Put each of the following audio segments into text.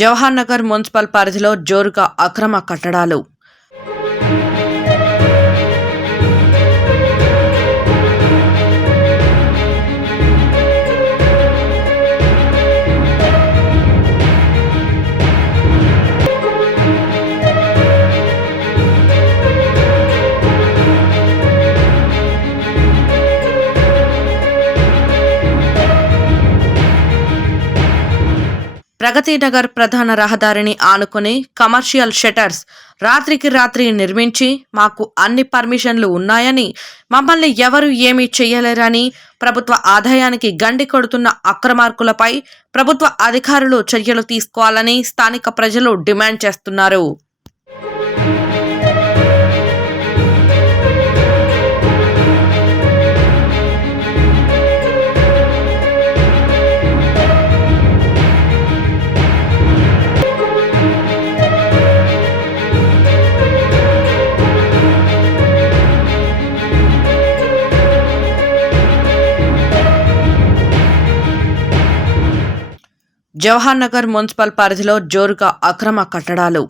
Jawahar Nagar municipal పరిధిలో జోరుగా అక్రమ కట్టడాలు. ప్రగతి నగర్ ప్రధాన రహదారిని ఆనుకుని కమర్షియల్ షెటర్స్ రాత్రికి రాత్రి నిర్మించి మాకు అన్ని పర్మిషన్లు ఉన్నాయని మమ్మల్ని ఎవరు ఏమీ చేయలేరని ప్రభుత్వ ఆదాయానికి గండి కొడుతున్న అక్రమార్కులపై ప్రభుత్వ అధికారులు చర్యలు తీసుకోవాలని స్థానిక ప్రజలు డిమాండ్ చేస్తున్నారు. జవహర్ నగర్ మున్సిపల్ పరిధిలో జోరుగా అక్రమ కట్టడాలు.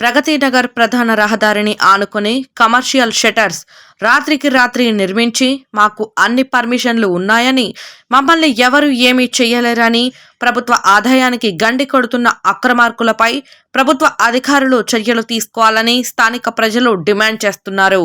ప్రగతి నగర్ ప్రధాన రహదారిని ఆనుకుని కమర్షియల్ షెటర్స్ రాత్రికి రాత్రి నిర్మించి మాకు అన్ని పర్మిషన్లు ఉన్నాయని మమ్మల్ని ఎవరు ఏమీ చేయలేరని ప్రభుత్వ ఆదాయానికి గండి కొడుతున్న అక్రమార్కులపై ప్రభుత్వ అధికారులు చర్యలు తీసుకోవాలని స్థానిక ప్రజలు డిమాండ్ చేస్తున్నారు.